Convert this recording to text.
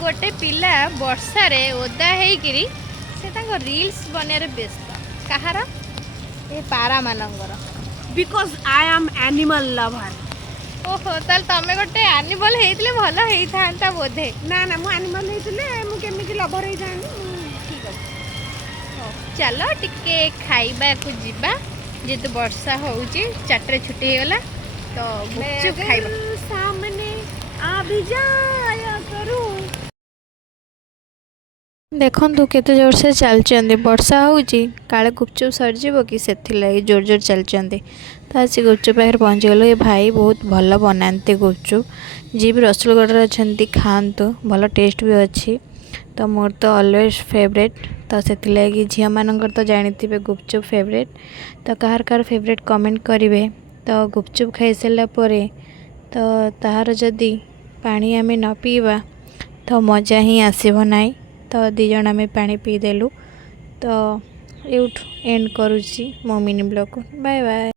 गोटे पिला वर्षा रे ओदा हेकिरी से ताको रील्स बनियारे व्यस्त कहार ए पारा मानंगर because I am animal lover. ओहो ताल तमे गोटे एनिमल हेइतले भलो हेइथांता बोधे ना ना मु एनिमल हेइतले मु केमिति लवर हेइथानी। ठीक अछि चलो टिके खाइबा को जिबा जेतु वर्षा होउची चाटरे छुट्टी हेगला तो गुपचुप खाइबा सामने आ भी जाया करू। देखु केते जोर से चलचंदी वर्षा होउची काले गुपचुप सरजिबो कि सेथिलाई जोर जोर चलचंदी तो आसी गुपचुप पाखरे पहुँच गलो। ये भाई बहुत भल बनाते गुपचुप जी भी रसुलगढ़ अच्छी खातु भल टेस्ट भी अच्छी तो मोर तो ऑलवेज फेवरेट तो से झील मानकर तो जानी गुपचुप फेवरेट तो कहार कहार फेवरेट कमेंट करेंगे। तो गुपचुप खाई सारा तो ताहार जदि पानी आमे न पीवा तो मजा ही आसब ना तो दिज आम पा पीदेलु तो यूट एंड करुच्ची मो मिनी ब्लॉग को बाय बाय।